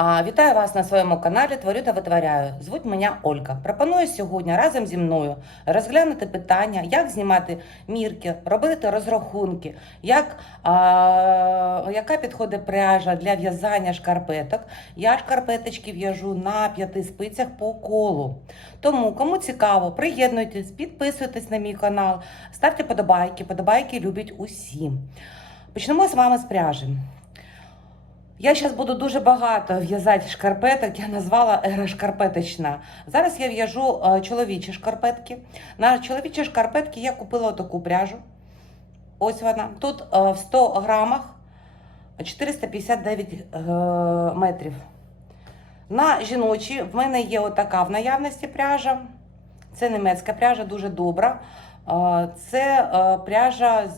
Вітаю вас на своєму каналі Творю та витворяю. Звуть мене Ольга. Пропоную сьогодні разом зі мною розглянути питання, як знімати мірки, робити розрахунки, як, а, яка підходить пряжа для в'язання шкарпеток. Я шкарпеточки в'яжу на п'яти спицях по колу. Тому, кому цікаво, приєднуйтесь, підписуйтесь на мій канал, ставте подобайки. Подобайки люблять усі. Почнемо з вами з пряжі. Я зараз буду дуже багато в'язати шкарпеток. Я назвала ера шкарпеточна. Зараз я в'яжу е, чоловічі шкарпетки. На чоловічі шкарпетки я купила таку пряжу. Ось вона. Тут е, в 100 грамах 459 е, метрів. На жіночі в мене є отака в наявності пряжа. Це німецька пряжа, дуже добра. Це пряжа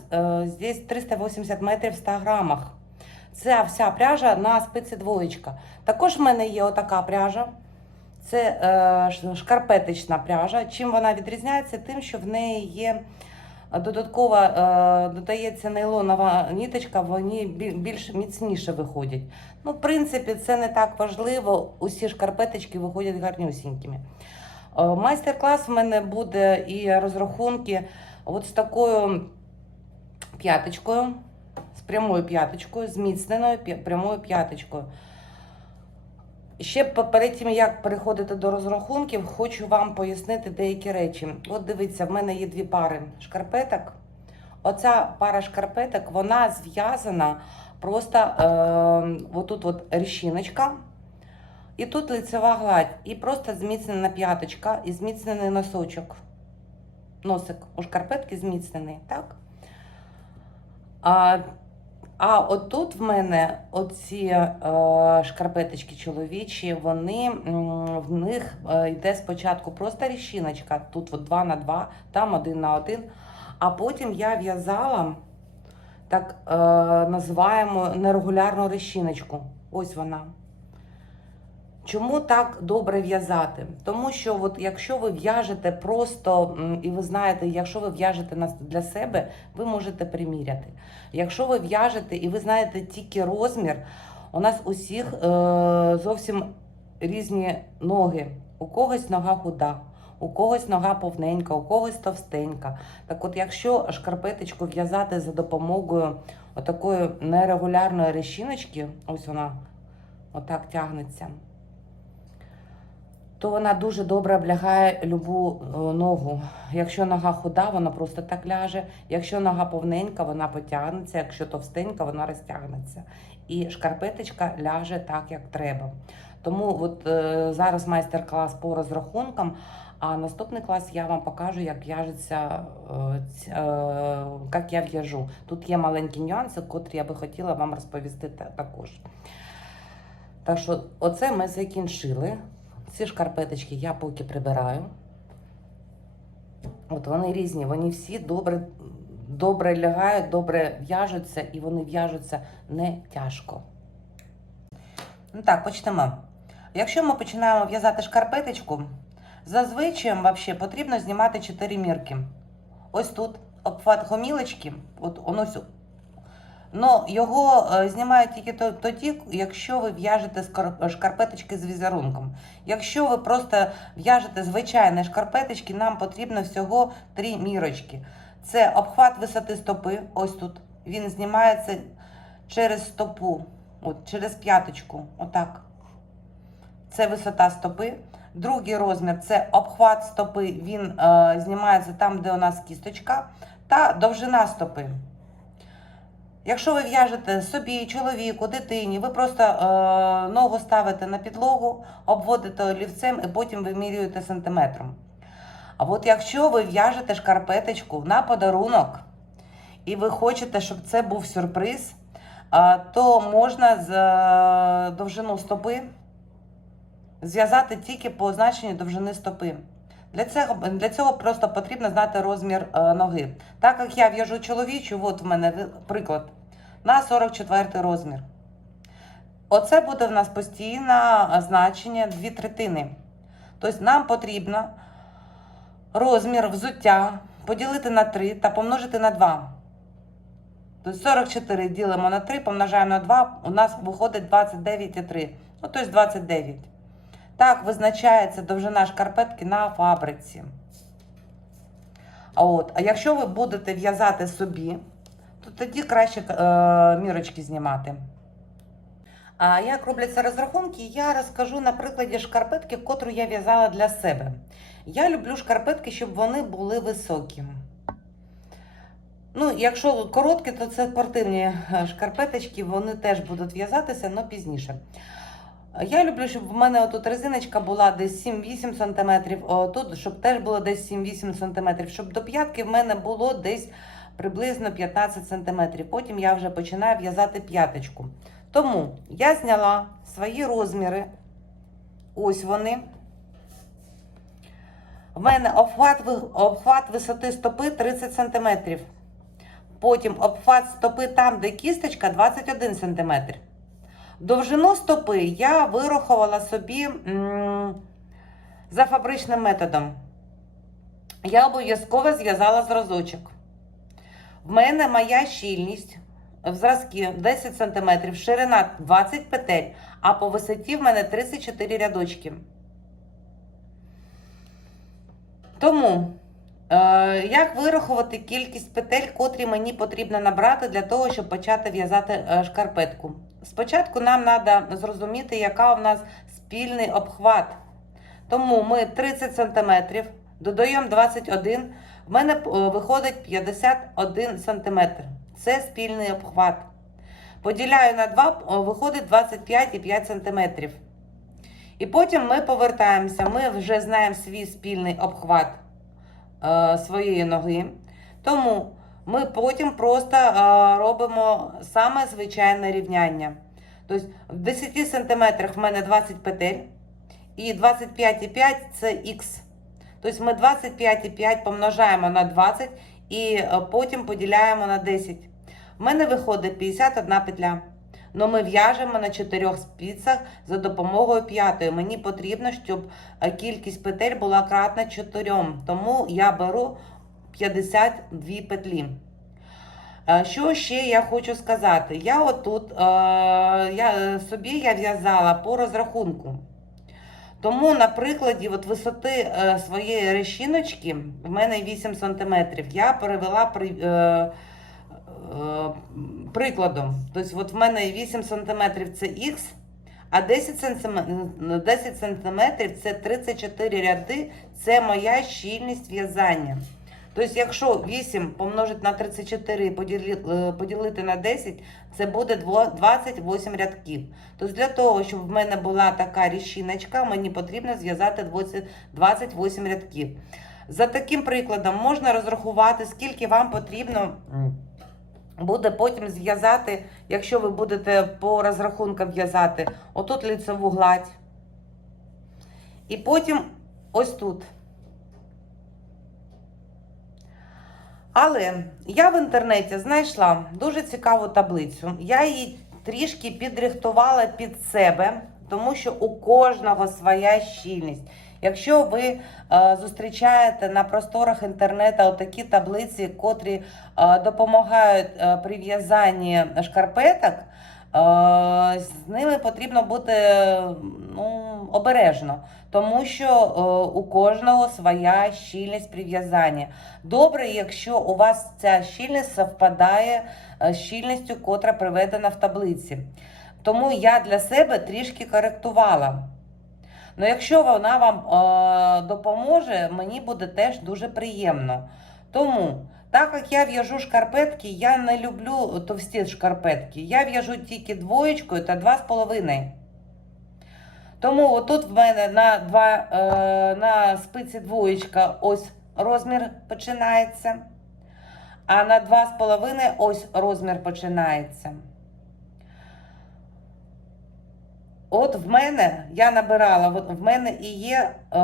здесь 380 метрів в 100 грамах. Ця вся пряжа на спиці двоєчка. Також в мене є отака пряжа. Це е, ш- шкарпеточна пряжа. Чим вона відрізняється? Тим, що в неї є додаткова, е, додається нейлонова ніточка, вони більш міцніше виходять. Ну, в принципі, це не так важливо. Усі шкарпеточки виходять гарнюсінькими. Е, Майстер-клас в мене буде і розрахунки от з такою п'яточкою прямою п'яточкою, зміцненою прямою п'яточкою. Ще перед тим, як переходити до розрахунків, хочу вам пояснити деякі речі. От дивіться, в мене є дві пари шкарпеток. Оця пара шкарпеток, вона зв'язана просто е, отут от рішіночка, і тут лицева гладь, і просто зміцнена п'яточка, і зміцнений носочок. Носик у шкарпетки зміцнений, так? А, а отут в мене оці е, шкарпеточки чоловічі, вони в них е, йде спочатку просто рішіночка, тут от 2 на 2, там 1 на 1. А потім я в'язала так е, називаємо нерегулярну решіночку. Ось вона. Чому так добре в'язати? Тому що, от, якщо ви в'яжете просто, і ви знаєте, якщо ви в'яжете для себе, ви можете приміряти. Якщо ви в'яжете і ви знаєте тільки розмір, у нас усіх е, зовсім різні ноги. У когось нога худа, у когось нога повненька, у когось товстенька. Так от, якщо шкарпеточку в'язати за допомогою отакої нерегулярної решіночки, ось вона отак тягнеться то вона дуже добре облягає любу е, ногу. Якщо нога худа, вона просто так ляже. Якщо нога повненька, вона потягнеться. Якщо товстенька, вона розтягнеться. І шкарпеточка ляже так, як треба. Тому от е, зараз майстер-клас по розрахункам. А наступний клас я вам покажу, як в'яжеться, е, е, як я в'яжу. Тут є маленькі нюанси, котрі я би хотіла вам розповісти також. Так що, оце ми закінчили. Ці шкарпеточки я поки прибираю. От вони різні, вони всі добре, добре лягають, добре в'яжуться і вони в'яжуться не тяжко. Ну так, почнемо. Якщо ми починаємо в'язати шкарпеточку, зазвичай вообще потрібно знімати 4 мірки. Ось тут обхват гомілочки, от воно Ну, його е, знімають тільки то- тоді, якщо ви в'яжете шкарпеточки з візерунком. Якщо ви просто в'яжете звичайні шкарпеточки, нам потрібно всього три мірочки. Це обхват висоти стопи, ось тут. Він знімається через стопу, от, через п'яточку. Отак. Це висота стопи. Другий розмір це обхват стопи. Він е, знімається там, де у нас кісточка, та довжина стопи. Якщо ви в'яжете собі, чоловіку, дитині, ви просто е, ногу ставите на підлогу, обводите олівцем і потім вимірюєте сантиметром. А от якщо ви в'яжете шкарпеточку на подарунок, і ви хочете, щоб це був сюрприз, е, то можна з е, довжину стопи зв'язати тільки по означенню довжини стопи. Для цього, для цього просто потрібно знати розмір е, ноги. Так як я в'яжу чоловічу, от в мене приклад, на 44 розмір. Оце буде в нас постійне значення 2 третини. Тобто нам потрібно розмір взуття поділити на 3 та помножити на 2. Тобто 44 ділимо на 3, помножаємо на 2, у нас виходить 29,3. Ну, тобто 29. Так визначається довжина шкарпетки на фабриці. А от, а якщо ви будете в'язати собі, то тоді краще е, мірочки знімати. А як робляться розрахунки, я розкажу на прикладі шкарпетки, котру я в'язала для себе. Я люблю шкарпетки, щоб вони були високі. Ну, якщо короткі, то це спортивні е, шкарпеточки, вони теж будуть в'язатися, але пізніше. Я люблю, щоб в мене тут резиночка була десь 7-8 см, тут, щоб теж було десь 7-8 см, щоб до п'ятки в мене було десь приблизно 15 см. Потім я вже починаю в'язати п'яточку. Тому я зняла свої розміри. Ось вони. В мене обхват, обхват висоти стопи 30 см. Потім обхват стопи там, де кісточка 21 см. Довжину стопи я вирахувала собі м, за фабричним методом. Я обов'язково зв'язала зразочок. В мене моя щільність в зразки 10 см, ширина 20 петель, а по висоті в мене 34 рядочки. Тому, як вирахувати кількість петель, котрі мені потрібно набрати для того, щоб почати в'язати е, шкарпетку? Спочатку нам треба зрозуміти, яка у нас спільний обхват. Тому ми 30 см, додаємо 21 в мене е, виходить 51 см. Це спільний обхват. Поділяю на 2, е, виходить 25,5 см. І потім ми повертаємося. Ми вже знаємо свій спільний обхват е, своєї ноги. Тому ми потім просто е, робимо саме звичайне рівняння. Тобто в 10 см в мене 20 петель, і 25,5 це х. Тобто ми 25,5 помножаємо на 20 і е, потім поділяємо на 10. В мене виходить 51 петля. Но ми в'яжемо на 4 спицях за допомогою п'ятої. Мені потрібно, щоб е, кількість петель була кратна 4. Тому я беру 52 петлі. Е, Що ще я хочу сказати? Я отут е, я, собі я в'язала по розрахунку. Тому на прикладі от висоти своєї решіночки, в мене 8 см, я перевела при, прикладом. Тобто, от в мене 8 см це Х, а 10 см, 10 см це 34 ряди, це моя щільність в'язання. Тобто, якщо 8 помножити на 34 і е, поділити на 10, це буде 28 рядків. Тобто для того, щоб в мене була така рішіночка, мені потрібно зв'язати 28 рядків. За таким прикладом можна розрахувати, скільки вам потрібно буде потім зв'язати, якщо ви будете по розрахункам в'язати, отут лицеву гладь. І потім ось тут. Але я в інтернеті знайшла дуже цікаву таблицю. Я її трішки підрихтувала під себе, тому що у кожного своя щільність. Якщо ви е, зустрічаєте на просторах інтернету такі таблиці, котрі е, допомагають е, при в'язанні шкарпеток, е, з ними потрібно бути ну, обережно, тому що е, у кожного своя щільність при в'язанні. Добре, якщо у вас ця щільність совпадає е, з щільністю, котра приведена в таблиці. Тому я для себе трішки коректувала. Ну, якщо вона вам е, допоможе, мені буде теж дуже приємно. Тому, так як я в'яжу шкарпетки, я не люблю товсті шкарпетки. Я в'яжу тільки двоєчкою та два з половиною. Тому отут в мене на, два, е, на спиці двоєчка ось розмір починається. А на два з половиною ось розмір починається. От в мене я набирала, от в мене і є, е,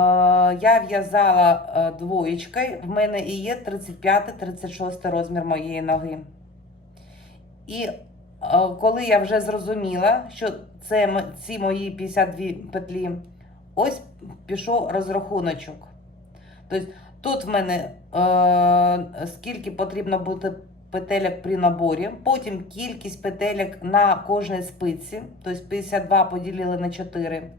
я в'язала е, двоєчкою, в мене і є 35-36 розмір моєї ноги. І е, коли я вже зрозуміла, що це ці мої 52 петлі, ось пішов розрахуночок. Тобто тут в мене е, скільки потрібно буде петелек при наборі, потім кількість петелек на кожній спиці, тобто 52 поділили на 4.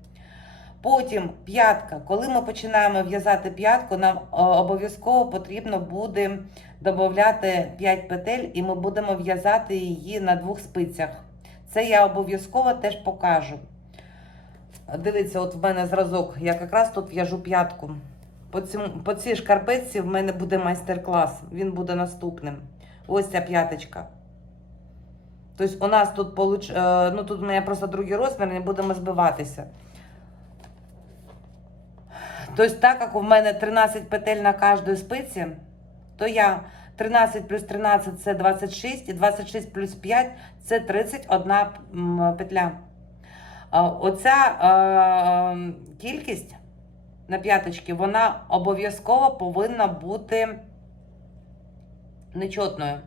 Потім п'ятка. Коли ми починаємо в'язати п'ятку, нам е, обов'язково потрібно буде додати 5 петель, і ми будемо в'язати її на двох спицях. Це я обов'язково теж покажу. Дивіться, от в мене зразок. Я якраз тут в'яжу п'ятку. По, цьому, по цій шкарпетці в мене буде майстер-клас. Він буде наступним. Ось ця п'яточка. Тобто у нас тут получ... е, ну тут у мене просто другий розмір, не будемо збиватися. Тобто, так як у мене 13 петель на кожній спиці, то я 13 плюс 13 це 26, і 26 плюс 5 це 31 петля. Оця е, кількість на п'яточки, вона обов'язково повинна бути нечотною.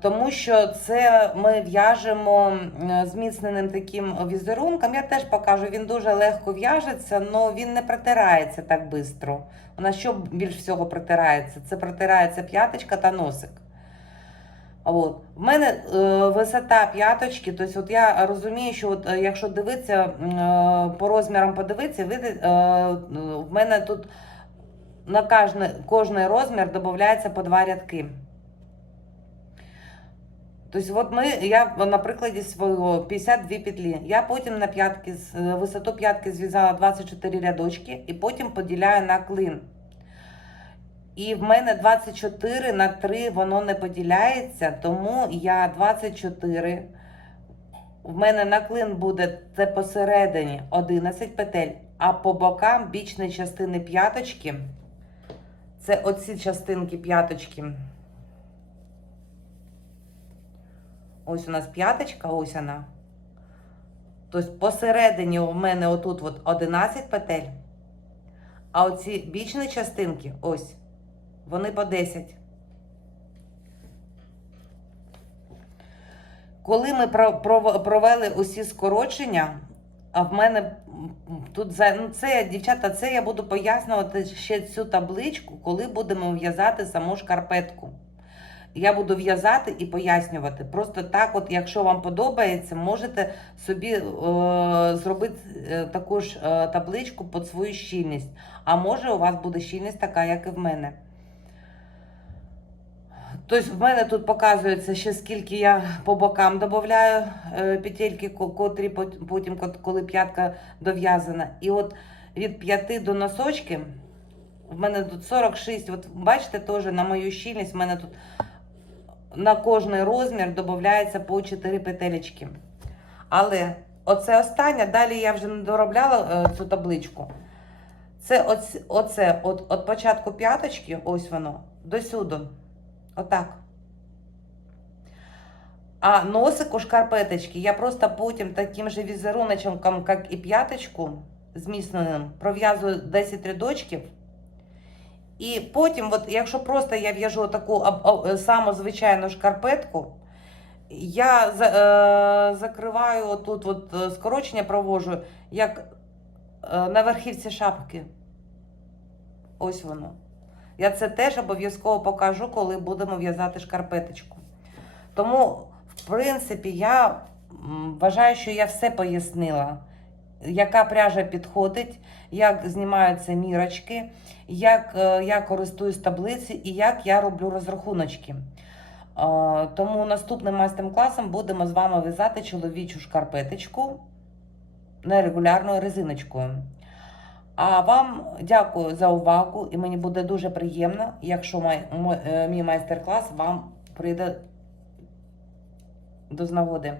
Тому що це ми в'яжемо зміцненим таким візерунком. Я теж покажу, він дуже легко в'яжеться, але він не протирається так швидко. У нас що більш всього протирається? Це протирається п'яточка та носик. От. В мене е, висота п'яточки, тобто от я розумію, що от, е, якщо дивитися е, по розмірам подивитися, види, в мене тут на кожний, розмір додається по два рядки. Тобто, от ми, я на прикладі свого 52 петлі. Я потім на п'ятки, е, висоту п'ятки зв'язала 24 рядочки і потім поділяю на клин. І в мене 24 на 3 воно не поділяється, тому я 24. В мене на клин буде це посередині 11 петель, а по бокам бічної частини п'яточки. Це оці частинки п'яточки. Ось у нас п'яточка, ось вона. Тобто посередині у мене отут от 11 петель. А оці бічні частинки, ось, вони по 10. Коли ми про- про- провели усі скорочення, а в мене тут за ну це, дівчата, це я буду пояснювати ще цю табличку, коли будемо в'язати саму шкарпетку. Я буду в'язати і пояснювати. Просто так, от, якщо вам подобається, можете собі е, зробити е, таку ж е, табличку під свою щільність. А може, у вас буде щільність така, як і в мене. Тобто, в мене тут показується ще скільки я по бокам додаю е, петельки, котрі потім, коли п'ятка дов'язана. І от від 5 до носочки в мене тут 46. От бачите, теж на мою щільність в мене тут на кожний розмір додається по 4 петелечки. Але оце останнє, далі я вже не доробляла е, цю табличку. Це оце, оце от, от початку п'яточки, ось воно, до сюди. Отак. А носик у шкарпеточки я просто потім таким же візеруночком, як і п'яточку, зміцненим, пров'язую 10 рядочків. І потім, от, якщо просто я в'яжу таку саму звичайну шкарпетку, я е, закриваю отут от, е, скорочення провожу, як е, на верхівці шапки. Ось воно. Я це теж обов'язково покажу, коли будемо в'язати шкарпеточку. Тому, в принципі, я вважаю, що я все пояснила. Яка пряжа підходить, як знімаються мірочки, як е, я користуюсь таблиці і як я роблю розрахуночки. Е, Тому наступним майстер-класом будемо з вами в'язати чоловічу шкарпеточку нерегулярною резиночкою. А вам дякую за увагу, і мені буде дуже приємно, якщо май, е, мій майстер-клас вам прийде до нагоди.